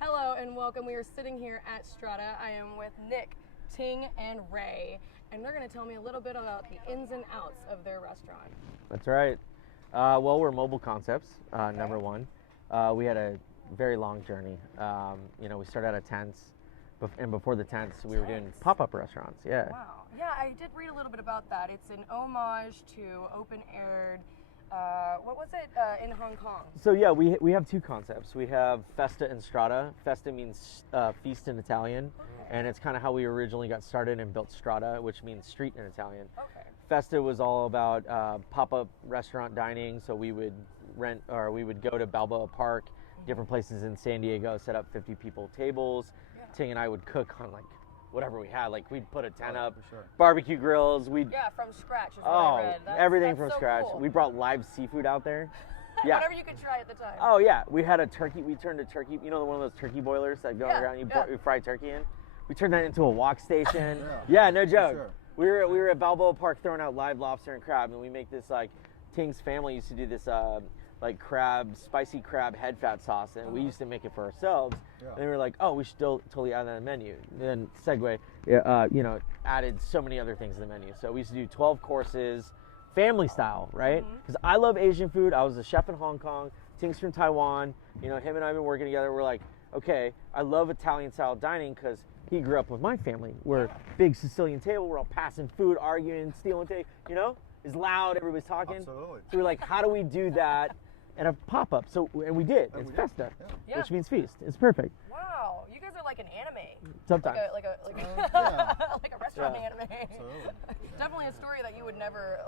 Hello and welcome. We are sitting here at Strada. I am with Nick, Ting and Ray, and they're going to tell me a little bit about the ins and outs of their restaurant. That's right. Well, we're mobile concepts, number one. We had a very long journey. We started out at tents, and before the tents, we were doing pop-up restaurants. Yeah. Wow. Yeah, I did read a little bit about that. It's an homage to open-aired, what was it, in Hong Kong? So yeah, we have two concepts. We have Festa and Strada. Festa means feast in Italian, and it's kind of how we originally got started and built Strada, which means street in Italian. Okay. Festa was all about pop-up restaurant dining, so we would go to Balboa Park, different places in San Diego, set up 50 people tables. Yeah. Ting and I would cook on like whatever we had. Like we'd put a tent up, Sure. barbecue grills. Yeah, from scratch is what I read. Everything that's from so scratch. Cool. We brought live seafood out there. Yeah. Whatever you could try at the time. Oh yeah, we had a turkey. We turned a turkey. You know, one of those turkey boilers that go around. You fry turkey in. We turned that into a wok station. Yeah, no joke. Sure. We were at Balboa Park throwing out live lobster and crab, and we make this like Ting's family used to do this like spicy crab head fat sauce, and we used to make it for ourselves. Yeah. And we were like, oh, we should totally add that on the menu. And then segue, added so many other things to the menu. So we used to do 12 courses, family style, right? Because I love Asian food. I was a chef in Hong Kong. Ting's from Taiwan. You know, him and I have been working together. We're like, okay, I love Italian style dining because he grew up with my family. We're big Sicilian table. We're all passing food, arguing, stealing take. You know, it's loud. Everybody's talking. Absolutely. So we're like, how do we do that at a pop-up? So, and we did. It's Festa, which means feast. It's perfect. Wow, you guys are like an anime. Sometimes. Like a like a restaurant anime. Absolutely. Definitely a story that you would never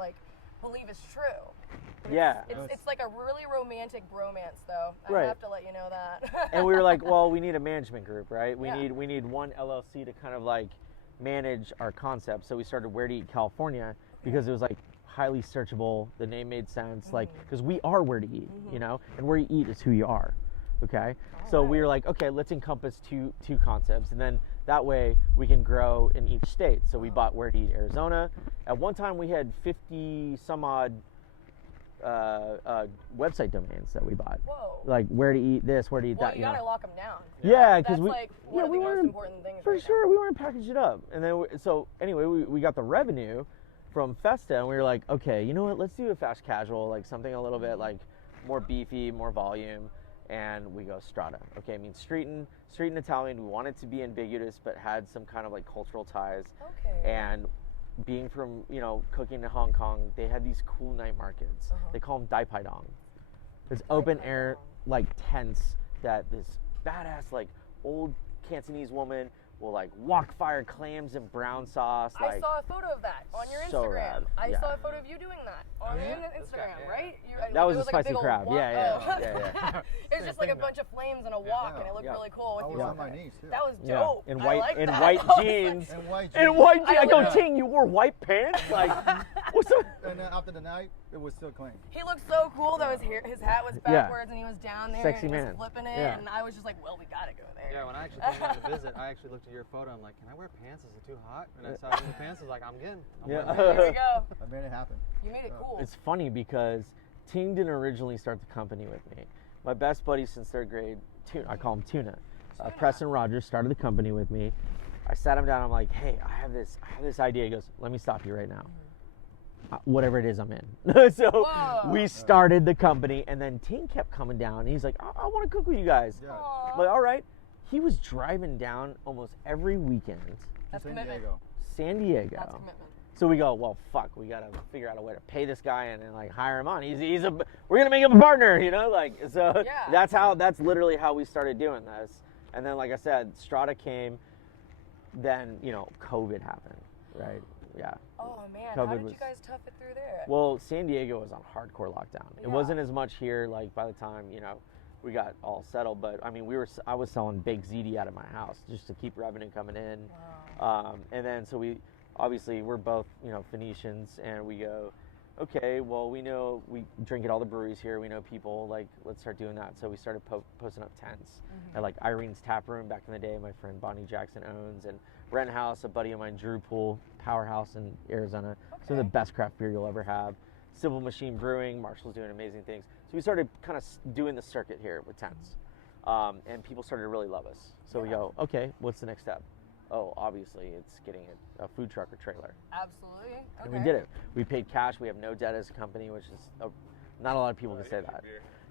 believe is true. Yeah. It's like a really romantic bromance, though. I Right. have to let you know that. And we were like, well, we need a management group, right? We need one LLC to kind of like manage our concept. So we started Where to Eat California because it was like highly searchable. The name made sense, like because we are where to eat, you know, and where you eat is who you are. Okay. So we were like, okay, let's encompass two concepts, and then that way we can grow in each state. So we bought Where to Eat Arizona. At one time we had 50 some odd website domains that we bought. Whoa. Like Where to Eat this, Where to Eat Well, that. you gotta lock them down. Yeah, because That's we like one of the most important things. for right sure. We want to package it up, and then so anyway, we got the revenue from Festa, and we were like, okay, you know what? Let's do a fast casual, like something a little bit like more beefy, more volume, and we go Strada. Okay, I mean street in Italian. We wanted to be ambiguous, but had some kind of like cultural ties. Okay. And being from cooking in Hong Kong, they had these cool night markets. They call them Dai Pai Dong. It's open air like tents that this badass like old Cantonese woman will like wok fire clams and brown sauce. I saw a photo of that on your so Instagram. rad. I saw a photo of you doing that on your Instagram, right? That was it a spicy big old crab. wok. Yeah. It was just like a bunch of flames and a wok, and it looked really cool. I With was you. on my knees too. That was dope. In I white like that. white I was jeans. And white jeans. And white jeans. I go, literally- Ting, you wore white pants? Like, what's up? And then after the night, it was still clean. He looked so cool though. His hat was backwards, and he was down there Sexy and man. just flipping it. Yeah. And I was just like, well, we gotta go there. Yeah, when I actually came down to visit, I actually looked at your photo. I'm like, can I wear pants? Is it too hot? And I saw you in the pants. I was like, I'm good. There we go. I made it happen. You made it cool. It's funny because Ting didn't originally start the company with me. My best buddy since third grade, I call him Tuna. Preston Rogers started the company with me. I sat him down. I'm like, hey, I have this idea. He goes, let me stop you right now. Whatever it is I'm in. So Whoa. we started the company, and then Ting kept coming down. And he's like, I want to cook with you guys. Yeah. Aw. I'm like, all right. He was driving down almost every weekend. That's San commitment. Diego. San Diego. That's commitment. So we go, well, fuck, we gotta figure out a way to pay this guy and then like hire him on. We're gonna make him a partner, you know, like so. Yeah. That's literally how we started doing this. And then, like I said, Strada came. Then COVID happened, right? Yeah. Oh man, COVID how did was- you guys tough it through there? Well, San Diego was on hardcore lockdown. It Yeah. wasn't as much here. Like by the time we got all settled, but I mean, I was selling big ziti out of my house just to keep revenue coming in. Wow. And then so we're both Phoenicians, and we go, okay, well, we know we drink at all the breweries here. We know people, like, let's start doing that. So we started posting up tents at like Irene's Tap Room back in the day. My friend Bonnie Jackson owns, and Rent House, a buddy of mine, Drew Poole, Powerhouse in Arizona. Some of the best craft beer you'll ever have. Civil Machine Brewing, Marshall's doing amazing things. So we started kind of doing the circuit here with tents. And people started to really love us. So we go, okay, what's the next step? Oh, obviously it's getting a food truck or trailer. Absolutely. Okay. And we did it. We paid cash. We have no debt as a company, which is not a lot of people can say that.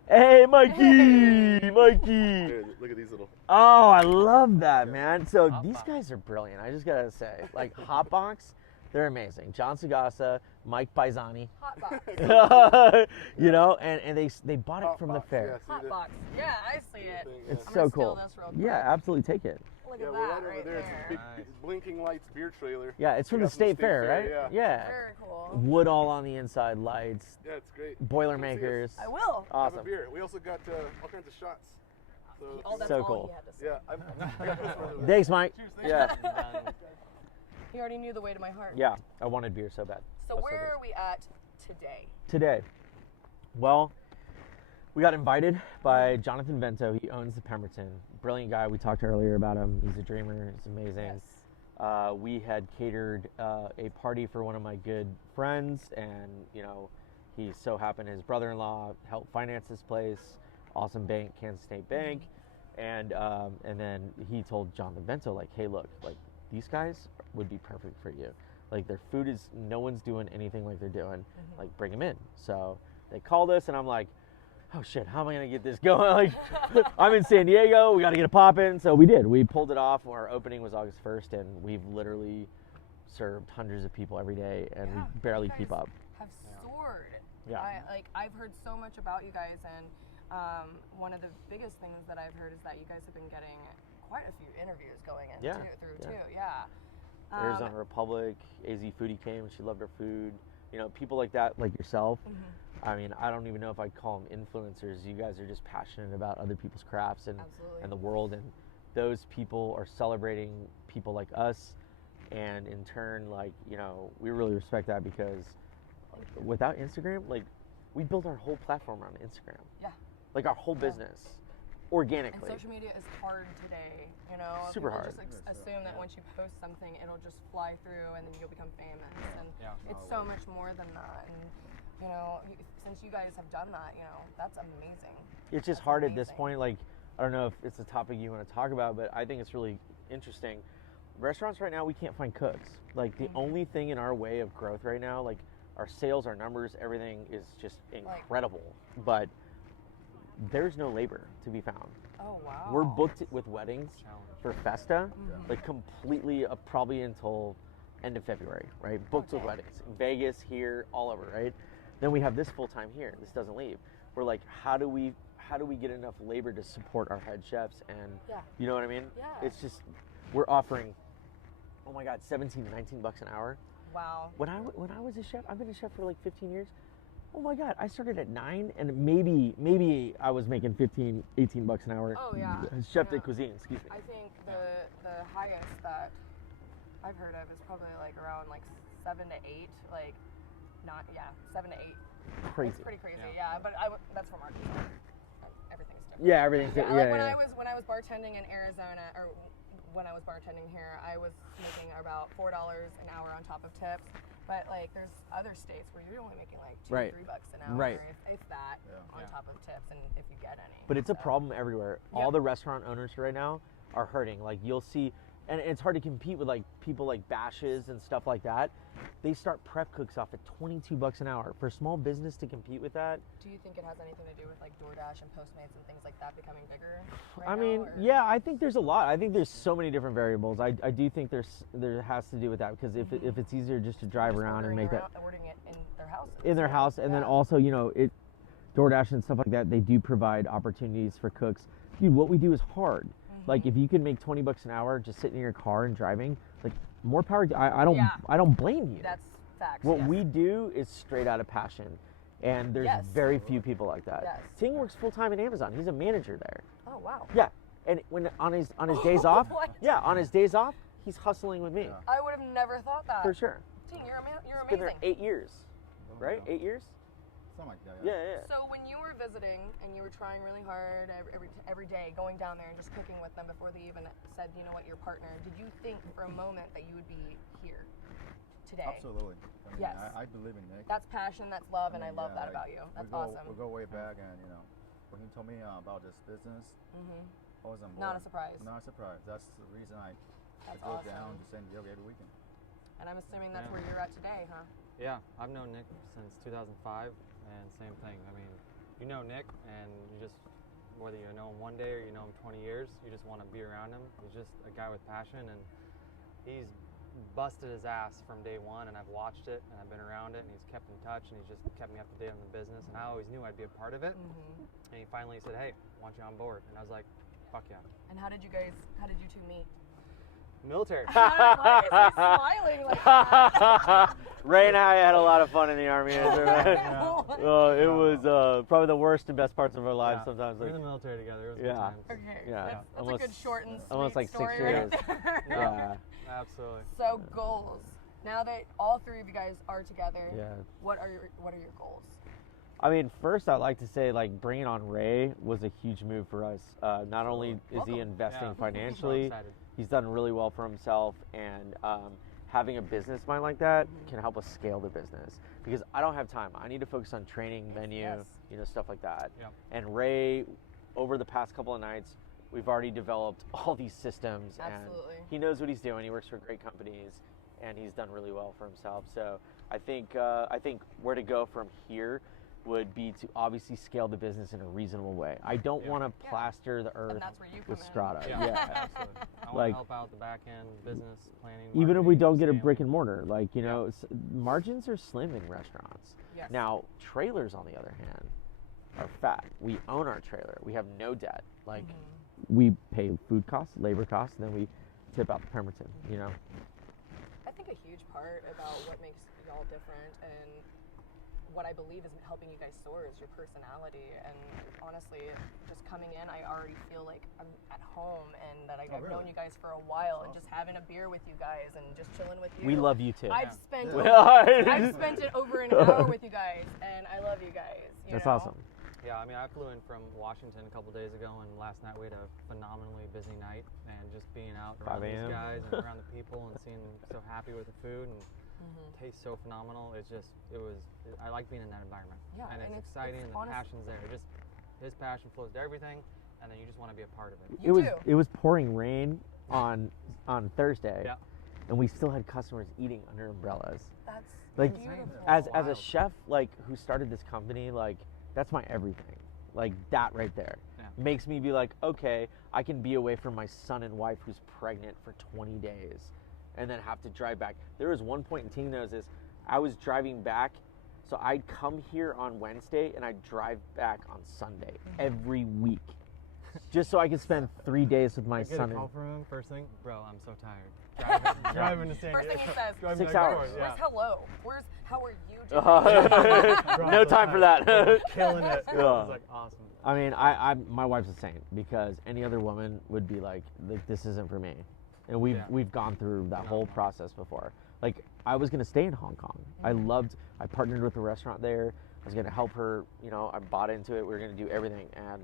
Hey, Mikey! Mikey! Here, look at these little. Oh, I love that, man. So these guys are brilliant. I just gotta say, like Hotbox, they're amazing. John Sagasa, Mike Paisani. Hotbox. You know, and they bought it from the fair. Hotbox. Yeah, I see it. It's I'm so gonna cool. steal this real quick. Yeah, absolutely, take it. Look Yeah, at we're that right over right there. It's a big Nice. blinking lights beer trailer. Yeah, it's from We the got from state fair, right? Yeah. Very cool. Wood all on the inside, lights, Yeah, it's great. Boilermakers. I will. Have a Awesome. beer. We also got all kinds of shots. So Oh, that's So all cool. he had to say. yeah, I got this one over there. Thanks, Mike. Cheers, thank Yeah, He already knew the way to my heart. yeah. I wanted beer so bad. So That's where what it are we at today? Today, well, we got invited by Jonathan Vento. He owns the Pemberton. Brilliant guy. We talked earlier about him. He's a dreamer. He's amazing. Yes. We had catered a party for one of my good friends, and you know, he so happened his brother-in-law helped finance this place. Awesome bank, Kansas State Bank, and then he told Jonathan Vento, like, hey, look, like these guys would be perfect for you. Like their food is, no one's doing anything like they're doing. Like bring them in. So they called us, and I'm like, oh shit, how am I gonna get this going? Like, I'm in San Diego, we gotta get it popping. So we did. We pulled it off. Our opening was August 1st, and we've literally served hundreds of people every day, and we barely you keep guys up. Have soared. Yeah. I've heard so much about you guys, and one of the biggest things that I've heard is that you guys have been getting quite a few interviews going in too. Yeah. Arizona Republic, AZ Foodie came, she loved our food. You know, people like that, like yourself. I mean, I don't even know if I'd call them influencers. You guys are just passionate about other people's crafts and the world, and those people are celebrating people like us, and in turn, like, you know, we really respect that, because without Instagram, like, we built our whole platform around Instagram. Yeah. Like our whole business, organically. And social media is hard today, you know. Super People hard. just assume that once you post something, it'll just fly through and then you'll become famous. And Yeah. it's so much more than that. And, you know, since you guys have done that, you know, that's amazing. It's just hard at this point. Like, I don't know if it's a topic you want to talk about, but I think it's really interesting. Restaurants right now, we can't find cooks. Like, the only thing in our way of growth right now, like our sales, our numbers, everything is just incredible. But there's no labor to be found. Oh, wow. We're booked with weddings for Festa, like completely probably until end of February, right? Booked with weddings. Vegas, here, all over, right? Then we have this full time here. This doesn't leave. We're like, how do we get enough labor to support our head chefs? And you know what I mean? Yeah. It's just, we're offering, oh my God, 17 to 19 bucks an hour. Wow. When I was a chef, I've been a chef for like 15 years. Oh my God, I started at 9, and maybe I was making 15, 18 bucks an hour. Oh yeah. Chef de cuisine, excuse me. I think the highest that I've heard of is probably like around like 7 to 8, like 7 to 8. Crazy. It's pretty crazy, yeah. But that's from our kitchen. Everything's different. Yeah, everything's Yeah, different. like when I was bartending in Arizona, or when I was bartending here, I was making about $4 an hour on top of tips. But like, there's other states where you're only making like $2 or $3 an hour, Right. if that, on top of tips, and if you get any. But it's a problem everywhere. All the restaurant owners right now are hurting. Like, you'll see, and it's hard to compete with like people like Bashes and stuff like that. They start prep cooks off at 22 bucks an hour. For a small business to compete with that, Do you think it has anything to do with like DoorDash and Postmates and things like that becoming bigger? I mean, yeah, I think there's a lot. I think there's so many different variables. I do think there has to do with that, because if it's easier just to drive around and make that ordering it in their house. in their house, and then also, you know, DoorDash and stuff like that, they do provide opportunities for cooks. Dude, what we do is hard. Like, if you can make 20 bucks an hour just sitting in your car and driving, like, more power. I don't blame you. That's facts. What we do is straight out of passion, and there's very few people like that. Yes. Ting works full time in Amazon. He's a manager there. Oh wow. Yeah, and when on his days off, What? on his days off, he's hustling with me I would have never thought that. for sure. Ting, you're Been there amazing. 8 years, right? 8 years. Something like that. Yeah. So when you were visiting and you were trying really hard every day, going down there and just cooking with them before they even said, you know what, you're partner, did you think for a moment that you would be here today? Absolutely. I mean, Yes. I believe in Nick. That's passion, that's love, and I love Yeah, that about you. That's we awesome. go way back, and you know, when he told me about this business, I was on board. Not a surprise. Not a surprise. That's the reason I That's go awesome. down to San Diego every weekend. And I'm assuming that's Yeah. where you're at today, huh? Yeah, I've known Nick since 2005, and same thing. I mean, you know Nick, and you just, whether you know him one day or you know him 20 years, you just want to be around him. He's just a guy with passion, and he's busted his ass from day one, and I've watched it, and I've been around it, and he's kept in touch, and he's just kept me up to date on the business, and I always knew I'd be a part of it. And he finally said, hey, I want you on board, and I was like, fuck yeah. And how did you two meet? Military. Why is he smiling like that? Ray and I had a lot of fun in the Army. It was probably the worst and best parts of our lives sometimes. We were Like, in the military together. It was Yeah. good times. Okay, Yeah. that's Almost- a good short and sweet almost like 6 story years. right there. yeah. Absolutely. So goals. Now that all three of you guys are together, Yeah. what are your goals? I mean, first I'd like to say, like, bringing on Ray was a huge move for us. Not only is Welcome. he investing Yeah. financially, So excited. he's done really well for himself, and having a business mind like that can help us scale the business. Because I don't have time. I need to focus on training, venue, Yes. stuff like that. Yep. And Ray, over the past couple of nights, we've already developed all these systems, Absolutely. and he knows what he's doing. He works for great companies, and he's done really well for himself. So I think where to go from here would be to obviously scale the business in a reasonable way. I don't want to plaster the earth that's where you come with in. Strada. Yeah, absolutely. I want Like- to help out the back end, business planning. Even if we marketing, don't get a scaling. brick and mortar, like, margins are slim in restaurants. Yes. Now, trailers, on the other hand, are fat. We own our trailer. We have no debt. Like, we pay food costs, labor costs, and then we tip out the Pemberton, I think a huge part about what makes y'all different and what I believe is helping you guys soar is your personality. And honestly, just coming in, I already feel like I'm at home and that I've known you guys for a while, and just having a beer with you guys and just chilling with you. We love you too. I've spent I've spent it over an hour with you guys, and I love you guys. That's know? awesome. Yeah, I mean, I flew in from Washington a couple days ago, and last night we had a phenomenally busy night, and just being out 5 around these a.m. guys and around the people and seeing them so happy with the food and tastes so phenomenal. I like being in that environment. Yeah, and and it's it's exciting, and the honest- passion's there. His passion flows to everything, and then you just want to be a part of it. It was pouring rain on Thursday, Yeah. and we still had customers eating under umbrellas. That's Like, beautiful. as a Wild. chef, like, who started this company, like, that's my everything. Like, that right there Yeah. makes me be like, okay, I can be away from my son and wife who's pregnant for 20 days and then have to drive back. There was one point, and Ting knows this, I was driving back, so I'd come here on Wednesday and I'd drive back on Sunday every week just so I could spend 3 days with my I get son. a call from him first thing, bro, I'm so tired. Driving to San First Diego. thing he says, Driving 6 back and hours. forth, Where's yeah. hello? How are you doing? No time for that. Killing it. It Yeah. was like awesome. I mean, my wife's a saint because any other woman would be like this isn't for me, and we've gone through that whole process before. Like, I was gonna stay in Hong Kong. I partnered with a restaurant there. I was gonna help her. I bought into it. We were gonna do everything, and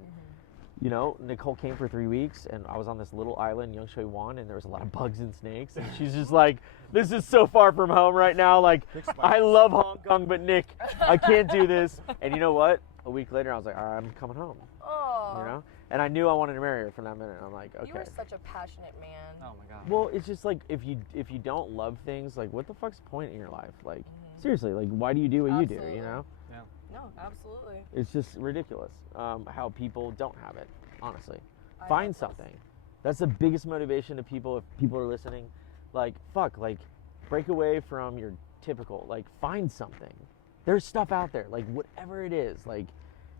Nicole came for 3 weeks, and I was on this little island, Yung Shui Wan, and there was a lot of bugs and snakes. And she's just like, "This is so far from home right now. Like, I love Hong Kong, but Nick, I can't do this." And you know what? A week later, I was like, "All right, I'm coming home." Oh, And I knew I wanted to marry her from that minute. I'm like, you are okay. such a passionate man. Oh my god. Well, it's just like if you don't love things, like, what the fuck's the point in your life? Like, seriously, like, why do you do what you do? Absolutely. Yeah. No, absolutely. It's just ridiculous how people don't have it. Honestly, I find love something. That's the biggest motivation to people. If people are listening, like, break away from your typical. Like, find something. There's stuff out there. Like, whatever it is. Like,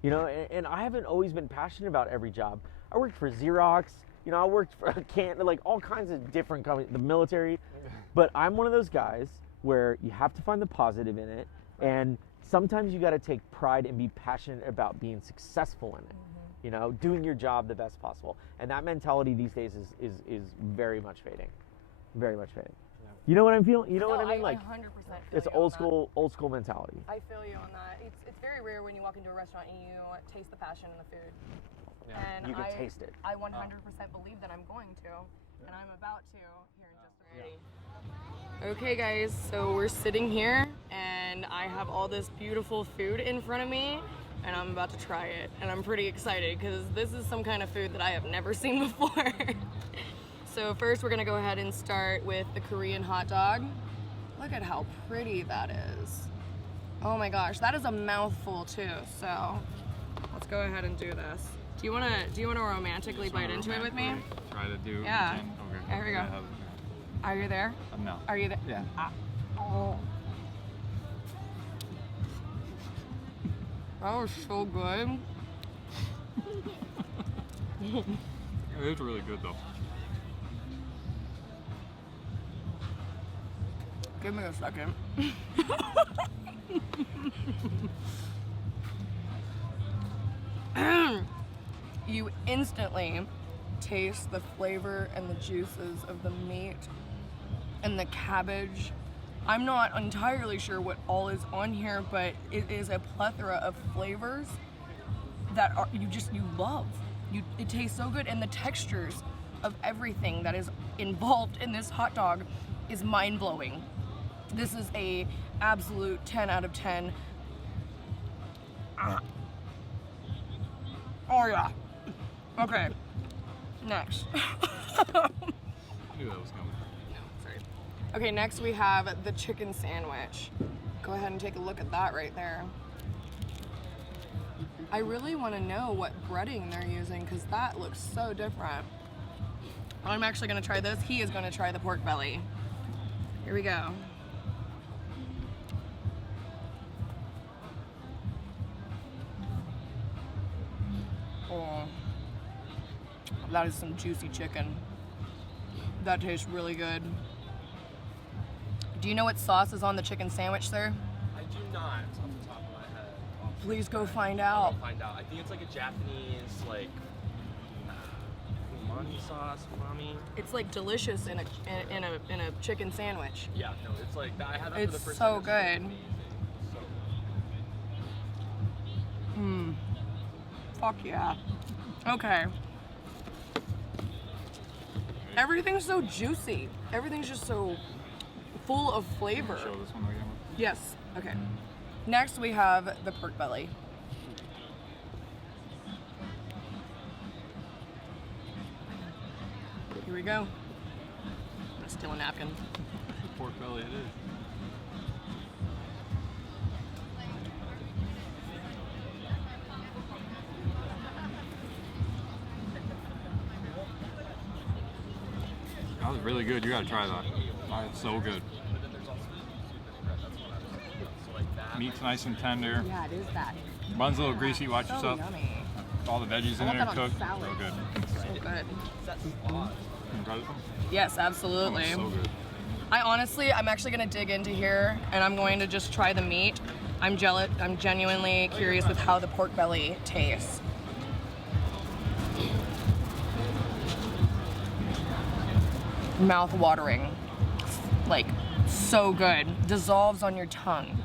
and I haven't always been passionate about every job. I worked for Xerox. I worked for like all kinds of different companies, the military. But I'm one of those guys where you have to find the positive in it, and sometimes you got to take pride and be passionate about being successful in it. Doing your job the best possible. And that mentality these days is very much fading. Very much fading. Yeah. You know what I'm feeling? You know No, what I mean? I Like, 100% feel it's you on old school mentality. that. I feel you on that. It's very rare when you walk into a restaurant and you taste the passion in the food. Yeah. And You can taste it. I 100% believe that I'm going to, and I'm about to here in just a minute. Okay, guys, so we're sitting here, and I have all this beautiful food in front of me, and I'm about to try it, and I'm pretty excited because this is some kind of food that I have never seen before. So first we're gonna go ahead and start with the Korean hot dog. Look at how pretty that is. Oh my gosh, that is a mouthful too. So let's go ahead and do this. Do you wanna romantically bite into it with me? Try to do. Yeah. Okay. Here we go. Are you there? No. Are you there? Yeah. Oh. That was so good. It is really good though. Give me a second. You instantly taste the flavor and the juices of the meat and the cabbage. I'm not entirely sure what all is on here, but it is a plethora of flavors that are you love. It tastes so good, and the textures of everything that is involved in this hot dog is mind-blowing. This is a absolute 10 out of 10. Oh yeah. Okay. Next. I knew that was coming. Sorry. Okay, next we have the chicken sandwich. Go ahead and take a look at that right there. I really want to know what breading they're using because that looks so different. I'm actually going to try this. He is going to try the pork belly. Here we go. Oh, that is some juicy chicken. That tastes really good. Do you know what sauce is on the chicken sandwich, sir? I do not, off the top of my head. Please go find I'll out. find out. I think it's like a Japanese, like, umami sauce, umami. It's like delicious in a chicken sandwich. Yeah, no, it's like that. I had that It's for the first so time. It's good. amazing. So Mmm. Fuck yeah. Okay. Everything's so juicy. Everything's just so full of flavor. Show this one again. Yes. Okay. Next we have the pork belly. Here we go. I'm gonna steal a napkin. Pork belly it is. That was really good. You gotta try that. That's so good. Meat's nice and tender. Yeah, it is that. Bun's a little greasy. Watch So yourself. yummy. All the veggies in I want there that on cooked. salad. So good. So good. Can you try this one? Yes, absolutely. Oh, so good. I'm actually gonna dig into here and I'm going to just try the meat. I'm genuinely curious with how the pork belly tastes. Mouth watering. Like, so good. Dissolves on your tongue.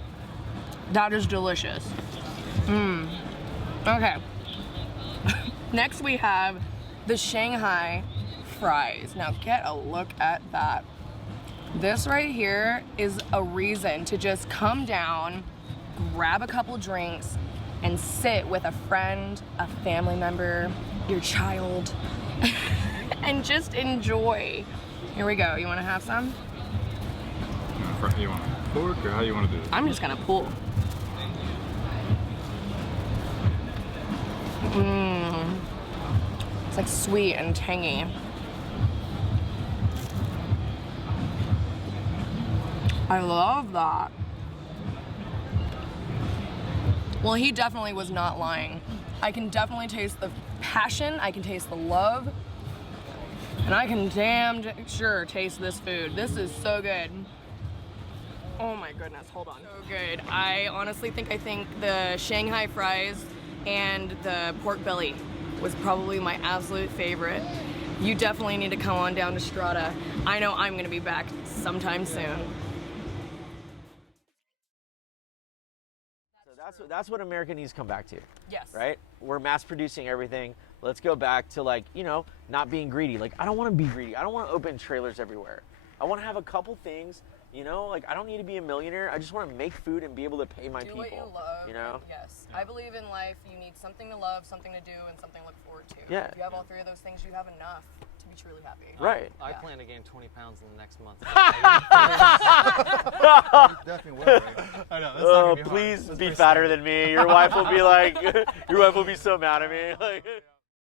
That is delicious. Mmm. Okay. Next we have the Shanghai Fries. Now get a look at that. This right here is a reason to just come down, grab a couple drinks, and sit with a friend, a family member, your child, and just enjoy. Here we go. You want to have some? You want pork or how do you want to do this? I'm just gonna pull. Mmm. It's like sweet and tangy. I love that. Well, he definitely was not lying. I can definitely taste the passion, I can taste the love, and I can damn sure taste this food. This is so good. Oh my goodness, hold on. So good. I honestly think the Shanghai Fries and the pork belly was probably my absolute favorite. You definitely need to come on down to Strada. I know I'm gonna be back sometime soon. So that's what America needs to come back to, Yes. right? We're mass producing everything. Let's go back to, like, you know, not being greedy. Like, I don't want to be greedy. I don't want to open trailers everywhere. I want to have a couple things. You know, like I don't need to be a millionaire. I just want to make food and be able to pay my Do people. what you love. You know? Yes. I believe in life, you need something to love, something to do, and something to look forward to. Yeah. If you have all three of those things, you have enough to be truly happy. Right. I Yeah. plan to gain 20 pounds in the next month. Definitely will. Right? I know. Oh, please be fatter than me. Your wife will be like, your wife will be so mad at me. Like.